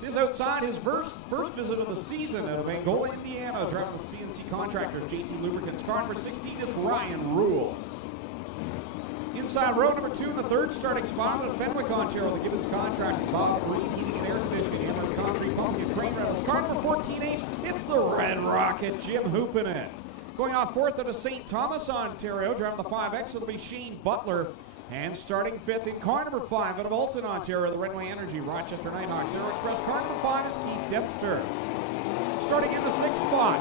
This outside his first visit of the season out of Angola, Indiana, driving the CNC Contractors, JT Lubricants. Car number 16 is Ryan Rule. Inside row number 2 in the third starting spot at Fenwick, Ontario, the Gibbons Contracting, Bob Green Heating and Air Conditioning, Amherst Concrete, Pumpkin Crane Reynolds. Car number 14H, it's the Red Rocket, Jim Hoopinen. Going off fourth out of St. Thomas, Ontario, driving the 5X, it'll be Shane Butler. And starting fifth in car number 5 out of Alton, Ontario, the Renway Energy, Rochester Nighthawks. Aero Express car number 5 is Keith Dempster. Starting in the 6th spot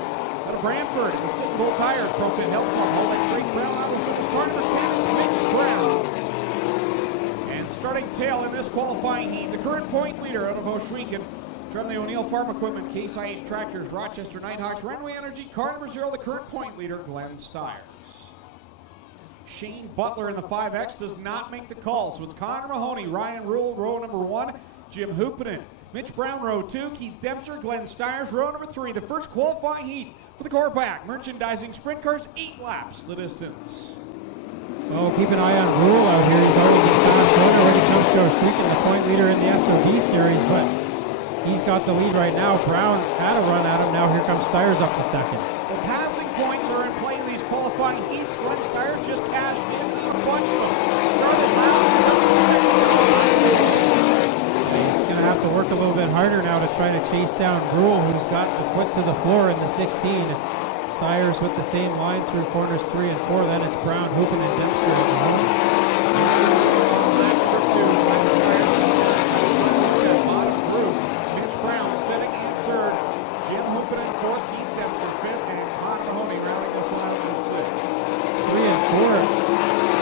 out of Brantford, the Sitting Bull Tires, Profit Health Club, Holdex Race Brown Level Service. Car number 10 is Mitch Brown. And starting tail in this qualifying heat, the current point leader out of Oshwegan, from the O'Neill Farm Equipment, Case IH Tractors, Rochester Nighthawks, Renway Energy, car number 0, the current point leader, Glenn Styres. Shane Butler in the 5X does not make the call, so it's Connor Mahoney, Ryan Rule, row number 1, Jim Hoopinen, Mitch Brown, row 2, Keith Dempster, Glenn Styres, row number 3, the first qualifying heat for the Corpac Merchandising Sprint Cars, 8 laps the distance. Well, keep an eye on Rule out here. He's always a fast runner when he comes to Oshwegan, the point leader in the SOB series, but he's got the lead right now. Brown had a run at him. Now here comes Styres up to second. The passing points are in play in these qualifying heats. Glenn Styres just cashed in a bunch of them. Started He's going to have to work a little bit harder now to try to chase down Rule, who's got the foot to the floor in the 16. Styres with the same line through corners 3 and 4. Then it's Brown, Hoopin, and Dempster at the home. Mitch Brown sitting in third. Jim Hoopin in fourth. Keith Dempster fifth. And Connor Mahoney rounding this one out in sixth. 3 and 4.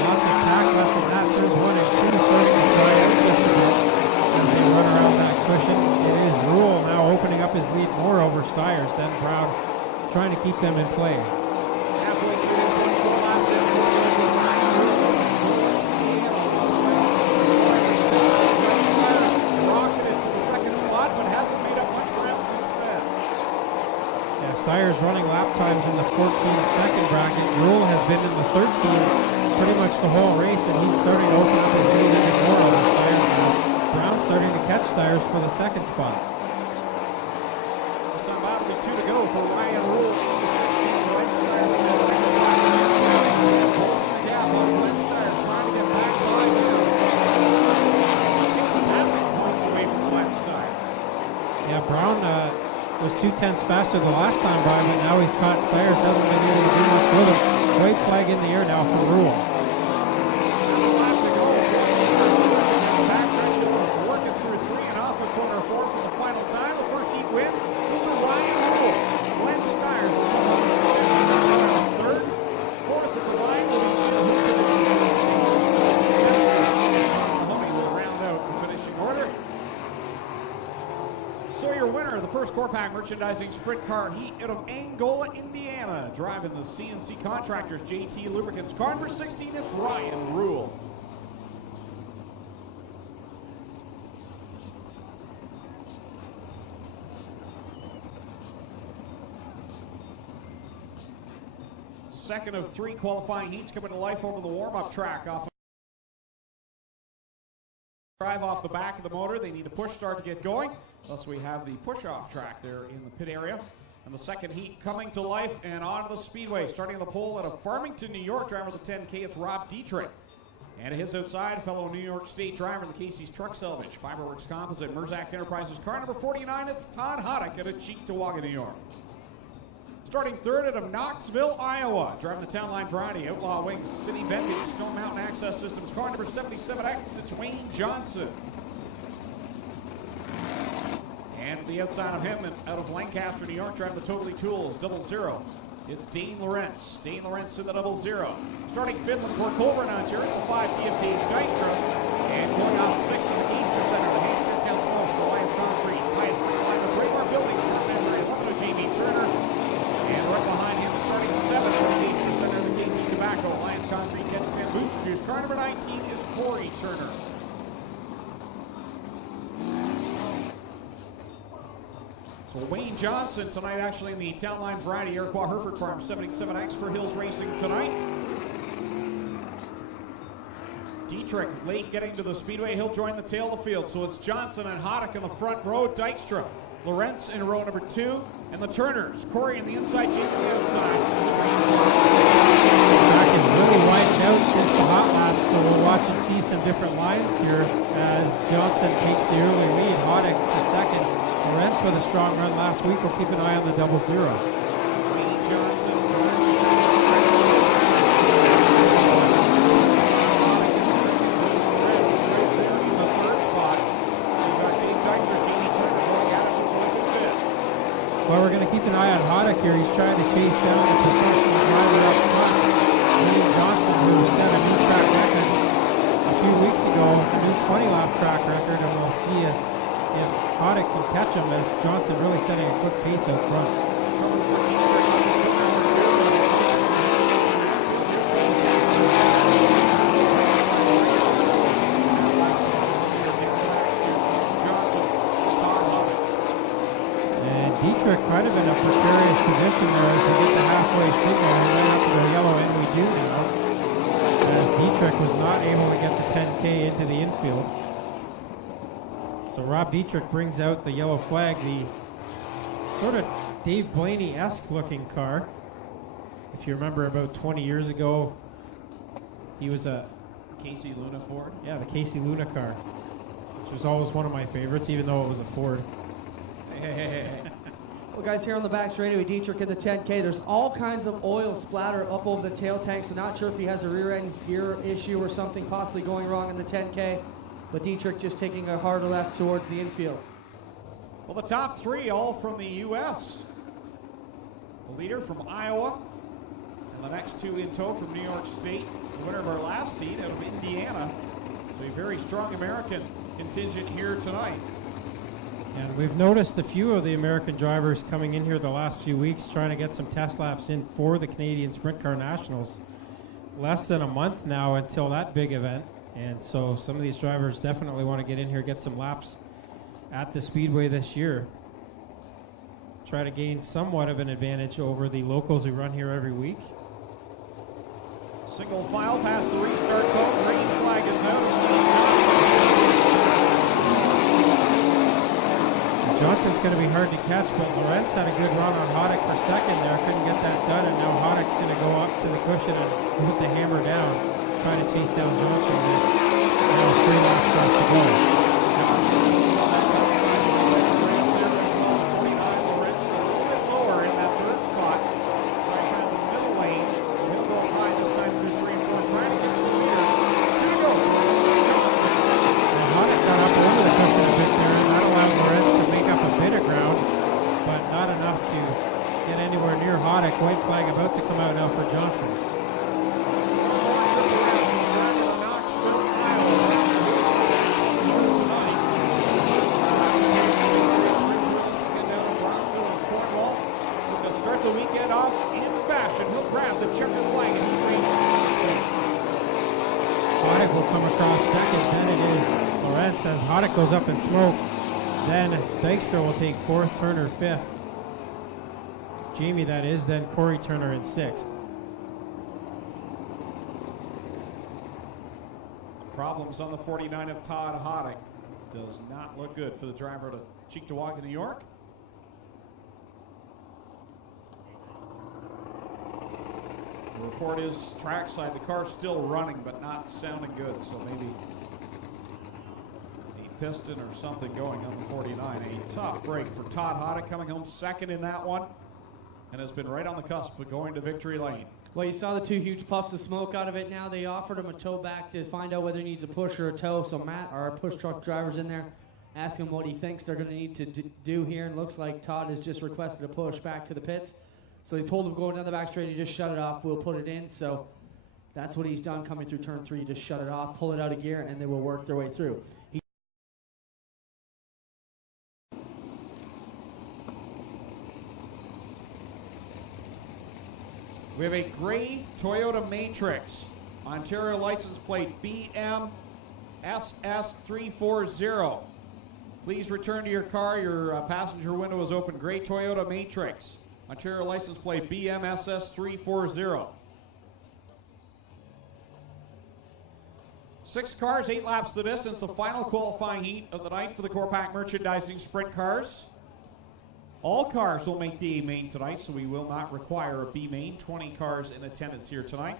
Lots of tack left in that. There's 1 and 2 starting to dry out just a bit as they run around that cushion. It is Rule now opening up his lead more over Styres. Then Brown trying to keep them in play. Halfway through this one, 4 laps in. Rocketed to the second spot, but hasn't made up much ground since then. Yeah, Styres running lap times in the 14-second bracket. Rule has been in the 13s pretty much the whole race, and he's starting to open up his lead even more over Styres now. Brown starting to catch Styres for the second spot. This time that'll be 2 to go for Ryan Rule. Glenn Styres closing the gap on Glenn Styres, trying to get back by him. Takes the passing points away from Glenn Styres. Yeah, Brown was 2/10 faster the last time by, but now he's caught Styres, hasn't been able to do much with him. White flag in the air now for Rule. Working through 3 and off of corner 4 for the final time. The first heat win was to Ryan Rule. Glenn Styres will come up third. Fourth at the line will be Jim Hoopin. Mahoney will round out the finishing order. So your winner of the first Corpac Merchandising Sprint Car Heat out of Angola, Indiana, driving the CNC Contractors, JT Lubricants. Car number 16 is Ryan Rule. Second of 3 qualifying heats coming to life over the warm-up track. Drive off the back of the motor. They need a push start to get going. Thus we have the push-off track there in the pit area. And the second heat coming to life and onto the speedway. Starting on the pole out of Farmington, New York, driver of the 10K, it's Rob Dietrich. And his outside, fellow New York State driver, the Casey's Truck Salvage, Fiberworks Composite, Merzac Enterprises, car number 49, it's Todd Hoddick out of Cheektowaga, New York. Starting third out of Knoxville, Iowa, driving the Town Line Variety, Outlaw Wings, City Vending, Stone Mountain Access Systems, car number 77X, it's Wayne Johnson. And to the outside of him, out of Lancaster, New York, driving the Totally Tools, 00, it's Dane Lawrence. Dane Lawrence in the 00. Starting fifth in the Port Colborne, Ontario, it's the 5 DF Dave Dykstra. And going off sixth in the Easter Center, the Hayes Discount Smokes, Alliance Concrete, Highest Line, the Breitbart Buildings, Scott Memory, 11 of J.B. Turner. And right behind him, starting seventh in the Easter Center, the KT Tobacco, Alliance Concrete, Tetrapan Booster Juice. Car number 19 is Corey Turner. So Wayne Johnson tonight actually in the Town Line Variety, Iroquois Hereford Farm, 77X for Hills Racing tonight. Dietrich Dietrich late getting to the speedway. He'll join the tail of the field. So it's Johnson and Hoddick in the front row. Dykstra, Lorentz in row number 2. And the Turners, Corey on the inside, Jamie on the outside. Track is really widened out since the hot laps, so we'll watch and see some different lines here as Johnson takes the early lead. Hoddick to second. Lorentz with a strong run last week. We'll keep an eye on the 0-0. Johnson. Well, we're going to keep an eye on Hoddick here. He's trying to chase down the professional driver up front, William Johnson, who set a new track record a few weeks ago, a new 20-lap track record, and we'll see if Hoddick can catch him as Johnson really setting a quick pace out front. Dietrich kind of in a precarious position there as we get the halfway signal and right up to the yellow end we do now, as Dietrich was not able to get the 10K into the infield. So Rob Dietrich brings out the yellow flag, the sort of Dave Blaney-esque looking car. If you remember about 20 years ago, he was a Casey Luna Ford? Yeah, the Casey Luna car, which was always one of my favorites, even though it was a Ford. Hey. Well, guys, here on the back straightaway, Dietrich in the 10K, there's all kinds of oil splatter up over the tail tank, so not sure if he has a rear end gear issue or something possibly going wrong in the 10K, but Dietrich just taking a harder left towards the infield. Well, the top 3 all from the U.S. The leader from Iowa, and the next 2 in tow from New York State. The winner of our last heat out of Indiana. So a very strong American contingent here tonight. And we've noticed a few of the American drivers coming in here the last few weeks trying to get some test laps in for the Canadian Sprint Car Nationals. Less than a month now until that big event. And so some of these drivers definitely want to get in here, get some laps at the Speedway this year. Try to gain somewhat of an advantage over the locals who run here every week. Single file past the restart cone. Green flag is out. Johnson's going to be hard to catch, but Lorentz had a good run on Hoddick for second there. Couldn't get that done, and now Hoddick's going to go up to the cushion and put the hammer down, try to chase down Johnson. Now 3 laps left to go. Lorentz a little bit lower in that 3rd spot. Right down the middle lane. He'll go high this time through 3 and 4, trying to get some meters. Here we go. And Hoddick got up over the cushion a bit there, and that allowed Lorentz to make up a bit of ground, but not enough to get anywhere near Hoddick. White flag about to come out now for Johnson. Start the weekend off in fashion. He'll grab the checkered flag and he races. Hoddick will come across second, then it is Lorentz as Hoddick goes up in smoke. Then Dykstra will take 4th, Turner 5th. Jamie, that is, then Corey Turner in 6th. Problems on the 49 of Todd Hoddick. Does not look good for the driver to Cheektowaga, New York. The report is trackside. The car's still running, but not sounding good. So maybe a piston or something going on the 49. A tough break for Todd Hoddick, coming home second in that one, and has been right on the cusp of going to victory lane. Well, you saw the 2 huge puffs of smoke out of it. Now they offered him a tow back to find out whether he needs a push or a tow. So Matt, our push truck driver's in there, asking him what he thinks they're going to need to do here. And looks like Todd has just requested a push back to the pits. So they told him going down the back straight, he just shut it off. We'll put it in. So that's what he's done coming through turn 3. Just shut it off, pull it out of gear, and they will work their way through. We have a gray Toyota Matrix, Ontario license plate BMSS340. Please return to your car. Your passenger window is open. Gray Toyota Matrix, Ontario license plate BMSS340. 6 cars, 8 laps the distance, the final qualifying heat of the night for the Core Pack Merchandising Sprint Cars. All cars will make the A main tonight, so we will not require a B main. 20 cars in attendance here tonight.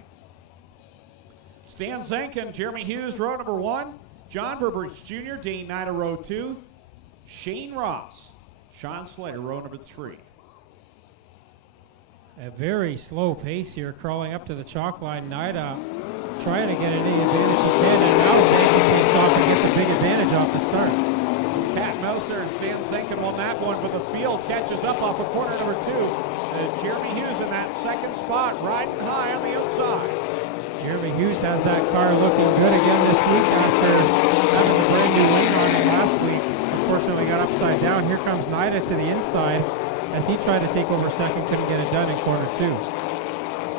Stan Zenkin, Jeremy Hughes, row number 1. John Burbridge Jr., Dane Nida, row 2. Shane Ross, Sean Slater, row number 3. A very slow pace here, crawling up to the chalk line. Nida trying to get any advantage he can, and now Zenkin takes off and gets a big advantage off the start. Cat Mouser and Stan Zenkin won that one, but the field catches up off of corner number 2. Jeremy Hughes in that second spot, riding high on the outside. Jeremy Hughes has that car looking good again this week after having a brand new wing on it last week. Unfortunately got upside down. Here comes Nida to the inside as he tried to take over second, couldn't get it done in corner 2.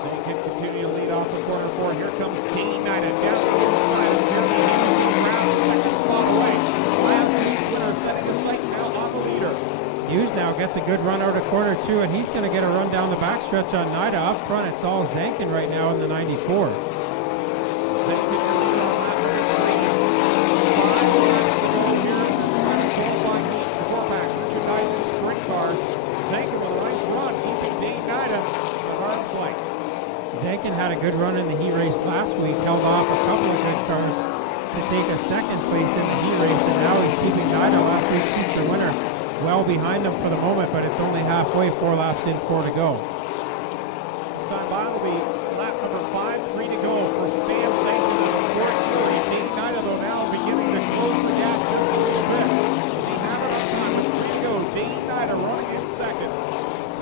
Zenkin continue to lead off of corner 4. Here comes Dane Nida down the inside of Jeremy Hughes around the second spot away. Last week's winner setting the sights now on the leader. Hughes now gets a good run out of corner 2, and he's going to get a run down the backstretch on Nida. Up front, it's all Zenkin right now in the 94. Zenkin leads on that one. 5 laps to go here in this final qualifying heat for Core Pack Merchandising Sprint Cars. Zenkin with a nice run, keeping Dane Nida at arm's length. Zenkin had a good run in the heat race last week, held off a couple of good cars to take a second place in the heat race, and now he's keeping Nida, last week's feature winner, well behind him for the moment, but it's only halfway, 4 laps in, 4 to go. This time by will be lap number 5, 3 to go for Stan Zenkin in the fourth quarter. Dane Nida, though, now beginning to close the gap just a little bit. He had it on time with 3 to go. Dane Nida running in second.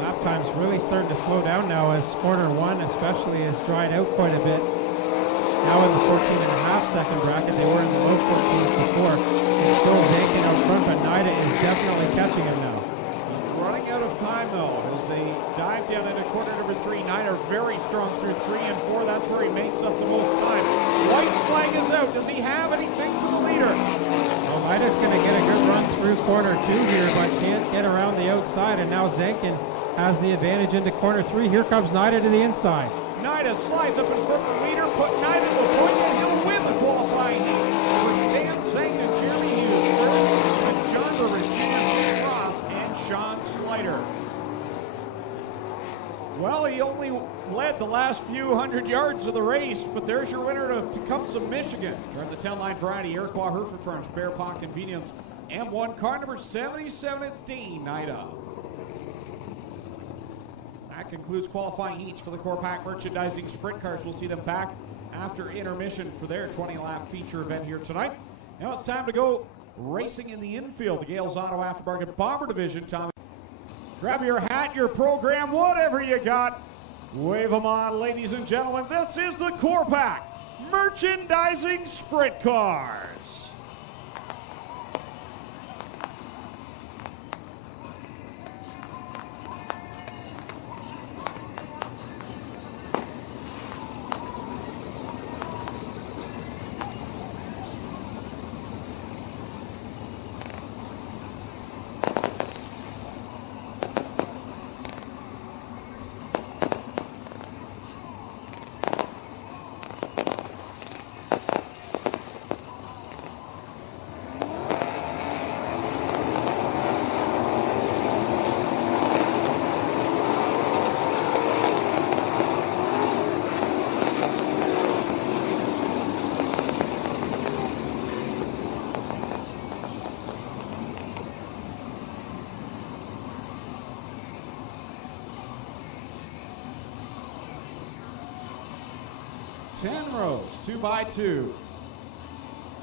Lap time's really starting to slow down now as corner 1 especially has dried out quite a bit. Now in the 14.5 second bracket, they were in the low 14s before. It's still Zenkin out front, but Nida is definitely catching him now. He's running out of time, though, as they dive down into corner number 3. Nida very strong through 3 and 4. That's where he makes up the most time. White flag is out. Does he have anything for the leader? Well, Nida's going to get a good run through corner 2 here, but can't get around the outside, and now Zenkin has the advantage into corner 3. Here comes Nida to the inside. Nida slides up in front of the leader, put Nida to the point, and he'll win the qualifying heat for Stan Zenkin, Jeremy Hughes, third, and John Burbridge, Jr., Ross, and Sean Slater. Well, he only led the last few hundred yards of the race, but there's your winner to Tecumseh, Michigan. Drive the 10-line variety, Iroquois Hereford Farms, Bear Paw Convenience, M1 car number 77, it's Dane Nida. That concludes qualifying heats for the Core Pack Merchandising Sprint Cars. We'll see them back after intermission for their 20-lap feature event here tonight. Now it's time to go racing in the infield. The Gales Auto Aftermarket Bomber Division. Tommy, grab your hat, your program, whatever you got. Wave them on, ladies and gentlemen. This is the Core Pack Merchandising Sprint Cars. Ten rows, 2 by 2.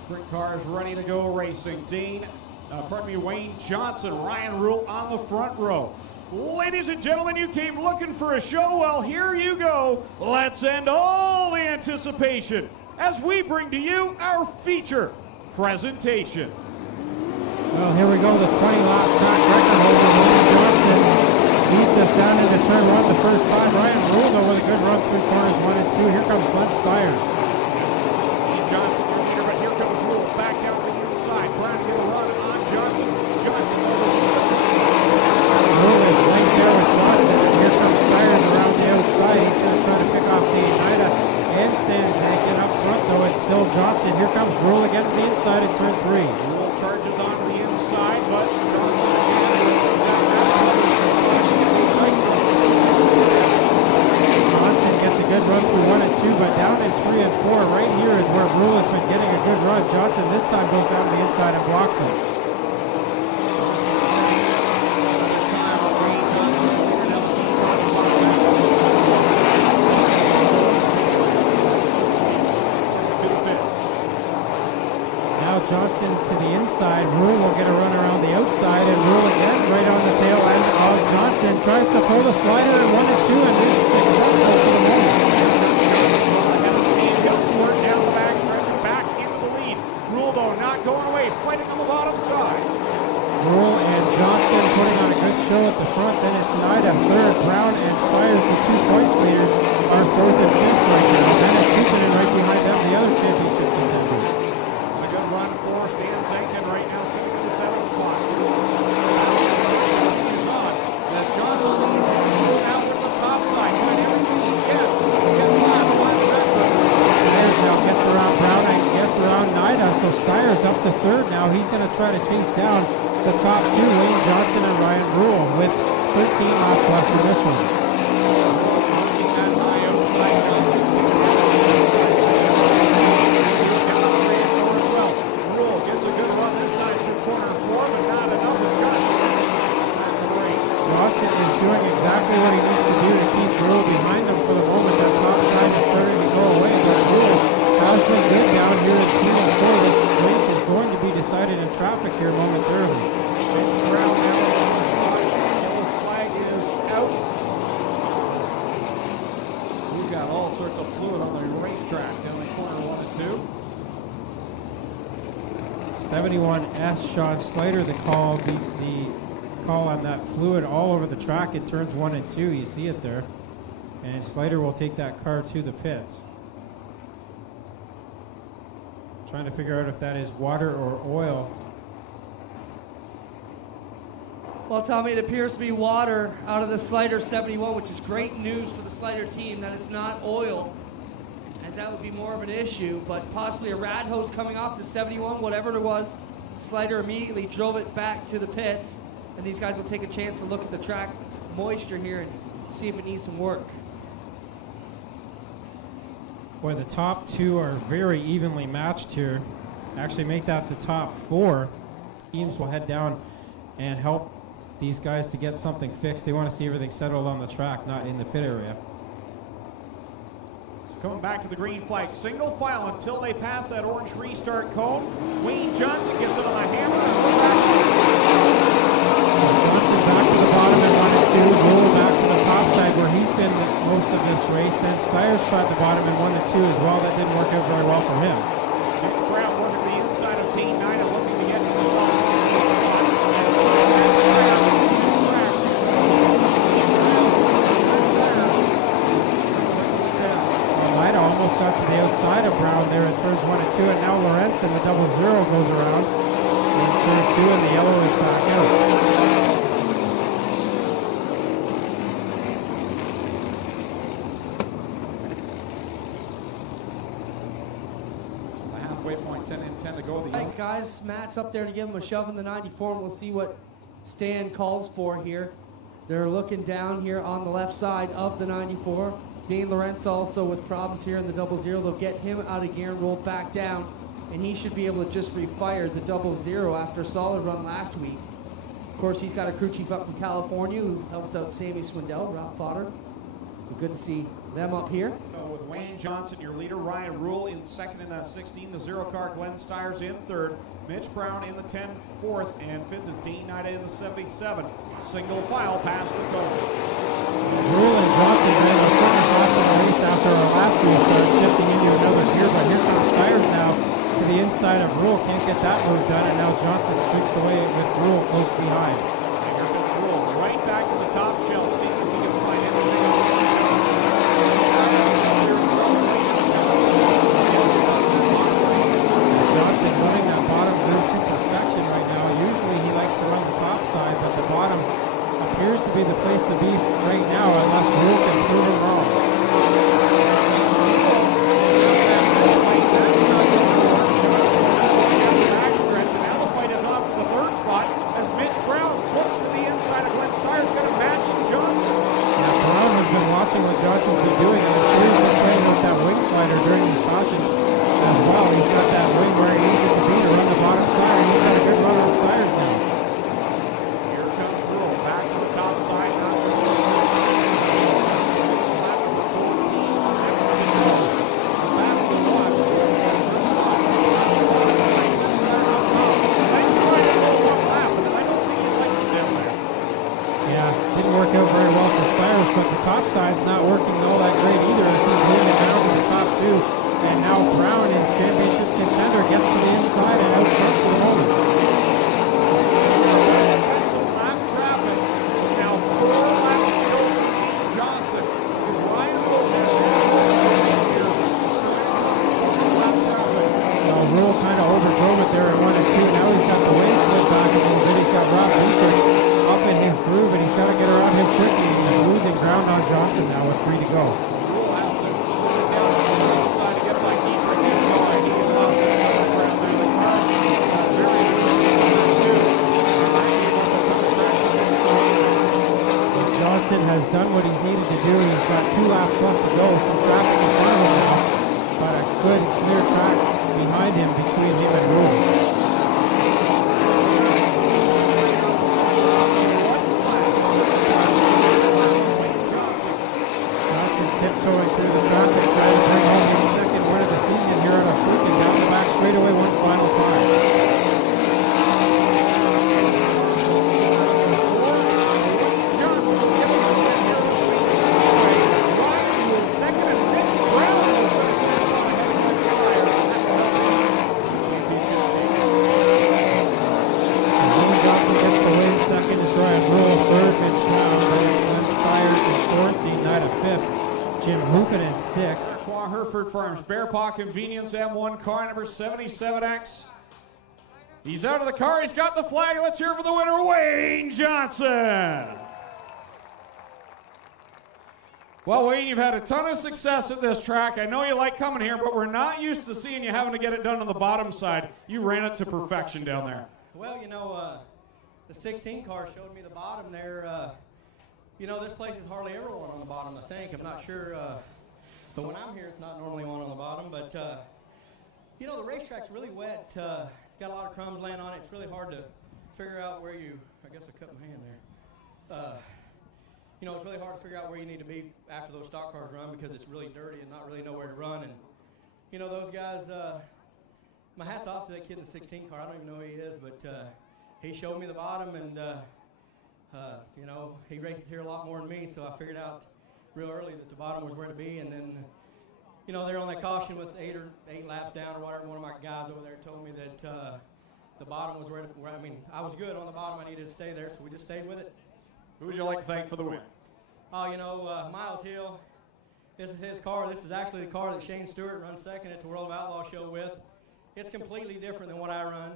Sprint cars ready to go racing. Wayne Johnson, Ryan Rule on the front row. Ladies and gentlemen, you came looking for a show. Well, here you go. Let's end all the anticipation as we bring to you our feature presentation. Well, here we go. The 20-lap track record holder, Wayne Johnson, leads us down into turn 1 the first time. Ryan Rule, though, with a good run through corners 1 and 2. Here comes dmstyres. Johnson, your leader, but here comes Rule back down to the inside, trying to get a run on Johnson. Johnson over the Rule is right there with Johnson, and here comes Styres around the outside. He's going to try to pick off Dane Nida and Stan Zenkin up front, though. It's still Johnson. Here comes outside at turn 3. Rule charges on the inside, but Johnson gets a good run through 1 and 2, but down in 3 and 4. Right here is where Rule has been getting a good run. Johnson this time goes down to the inside and blocks him. Johnson to the inside. Rule will get a run around the outside, and Rule again right on the tail end of Johnson. Tries to pull the slider in 1 and 2 and is successful for the moment. Down the back stretch and back into the lead. Rule though not going away, fighting on the bottom side. Rule and Johnson putting on a good show at the front. Then it's Nida third. Brown and Styres, the 2 points leaders, are 4th and 5th right now. Then it's Hoopin right behind them, the other championship contenders. Run for Stan Sankton right now, sitting in the 7th spot. Johnson leads out with the top side, doing everything he can to get by the line of Styres now gets around Brown and gets around Nida, so Styres up to 3rd now. He's going to try to chase down the top 2, Wayne Johnson and Ryan Rule, with 13 laps left in this one. Doing exactly what he needs to do to keep Rule behind him for the moment. That top side is starting to go away, but Rule has been good down here at 2 and 4. This race is going to be decided in traffic here momentarily. It's Brown now. Yellow flag is out. We've got all sorts of fluid on the racetrack down the corner 1 and 2. 71S Sean Slater, the call on that fluid all over the track. It turns 1 and 2. You see it there. And Slater will take that car to the pits. Trying to figure out if that is water or oil. Well, Tommy, it appears to be water out of the Slider 71, which is great news for the Slider team that it's not oil, as that would be more of an issue, but possibly a rad hose coming off the 71, whatever it was. Slider immediately drove it back to the pits. And these guys will take a chance to look at the track moisture here and see if it needs some work. Boy, the top 2 are very evenly matched here. Actually make that the top 4. Teams will head down and help these guys to get something fixed. They want to see everything settled on the track, not in the pit area. Coming back to the green flag, single file until they pass that orange restart cone. Wayne Johnson gets it on a hammer. Johnson back to the bottom in 1 and 2. Rule back to the top side where he's been most of this race. Then Styres tried the bottom in 1 and 2 as well. That didn't work out very well for him. It's Brown working the inside of Team 9 and looking to get to the spot. Nida almost got to the outside of Brown there in turns 1 and 2, and now Lorenz in the 0-0 goes around in turn 2, and the yellow is back out. Right, guys, Matt's up there to give him a shove in the 94, and we'll see what Stan calls for here. They're looking down here on the left side of the 94. Dane Lorenz also with problems here in the 0-0. They'll get him out of gear and rolled back down, and he should be able to just refire the 0-0 after a solid run last week. Of course, he's got a crew chief up from California who helps out Sammy Swindell, Ralph Potter. So good to see them up here. With Wayne Johnson, your leader, Ryan Rule in 2nd in that 16. The 0 car, Glenn Styres in 3rd. Mitch Brown in the 10, 4th. And 5th is Dean Nida in the 77. Single file past the cone. Rule and Johnson ran the finish off the race after our last restart, shifting into another gear. But here comes Styres now to the inside of Rule. Can't get that move done. And now Johnson streaks away with Rule close behind. And here comes Rule right back to the top shelf. See if he can find anything. Johnson running that bottom groove to perfection right now. Usually he likes to run the top side, but the bottom appears to be the place to be right now unless Rule can prove him wrong. has done what he's needed to do. He's got 2 laps left to go, some traffic in front of him now, but a good clear track behind him between him and Rule. Johnson tiptoeing through the traffic, trying to bring home his second win of the season here on O'Shricken, down the back straightaway one final time. Hereford Farms Bear Paw Convenience M1 car number 77X. He's out of the car. He's got the flag. Let's hear for the winner, Wayne Johnson. Well, Wayne, you've had a ton of success at this track. I know you like coming here, but we're not used to seeing you having to get it done on the bottom side. You ran it to perfection down there. Well, you know, the 16 car showed me the bottom there. You know, this place is hardly ever one on the bottom, I think. I'm not sure. But when I'm here, it's not normally one on the bottom. But, you know, the racetrack's really wet. It's got a lot of crumbs laying on it. It's really hard to figure out where you, I guess I cut my hand there. You know, it's really hard to figure out where you need to be after those stock cars run because it's really dirty and not really nowhere to run. And, you know, those guys, my hat's off to that kid in the 16 car. I don't even know who he is, but he showed me the bottom. And, you know, he races here a lot more than me, so I figured out real early that the bottom was where to be, and then, you know, they're on that caution with 8 laps down or whatever. One of my guys over there told me that the bottom was where I mean, I was good on the bottom. I needed to stay there, so we just stayed with it. Who would you like to thank for the win? Oh, you know, Miles Hill. This is his car. This is actually the car that Shane Stewart runs second at the World of Outlaw show with. It's completely different than what I run,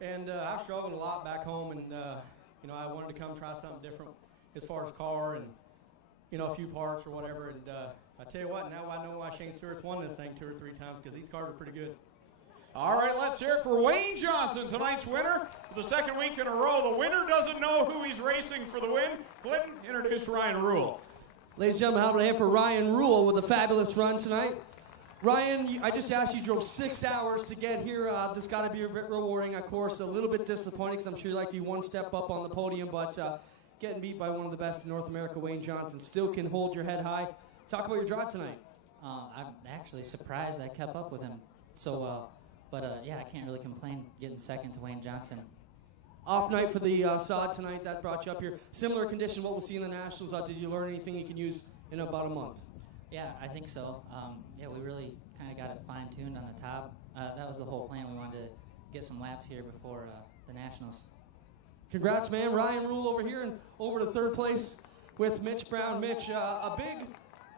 and I've struggled a lot back home, and you know, I wanted to come try something different as far as car and, you know, a few parts or whatever. And I tell you what, now I know why Shane Stewart's won this thing 2 or 3 times, because these cars are pretty good. All right, let's hear it for Wayne Johnson, tonight's winner. For the second week in a row, the winner doesn't know who he's racing for the win. Clinton, introduce Ryan Rule. Ladies and gentlemen, how about a hand for Ryan Rule with a fabulous run tonight. Ryan, I just asked you, drove 6 hours to get here. This got to be a bit rewarding, of course. A little bit disappointing, because I'm sure you'd like to be one step up on the podium, but getting beat by one of the best in North America, Wayne Johnson, still can hold your head high. Talk about your drive tonight. I'm actually surprised I kept up with him so well. But yeah, I can't really complain getting second to Wayne Johnson. Off night for the sod tonight, that brought you up here. Similar condition, what we'll see in the Nationals. Did you learn anything you can use in about a month? Yeah, I think so. Yeah, we really kind of got it fine-tuned on the top. That was the whole plan. We wanted to get some laps here before the Nationals. Congrats, man. Ryan Rule over here and over to third place with Mitch Brown. Mitch, a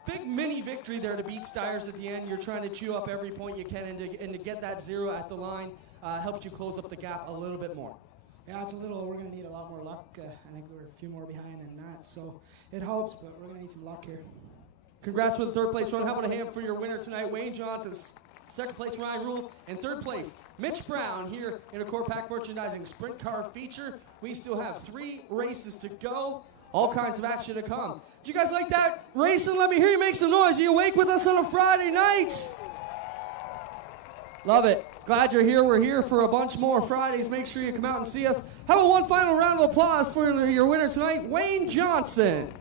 big mini victory there to beat Styres at the end. You're trying to chew up every point you can, and to get that 0 at the line helps you close up the gap a little bit more. Yeah, it's a little, we're going to need a lot more luck. I think we're a few more behind than that, so it helps, but we're going to need some luck here. Congrats with the third place run. How about a hand for your winner tonight, Wayne Johnson? Second place, Ryan Rule. And third place, Mitch Brown, here in a Core Pack Merchandising Sprint Car feature. We still have 3 races to go. All kinds of action to come. Did you guys like that racing? Let me hear you make some noise. Are you awake with us on a Friday night? Love it. Glad you're here. We're here for a bunch more Fridays. Make sure you come out and see us. How about one final round of applause for your winner tonight, Wayne Johnson?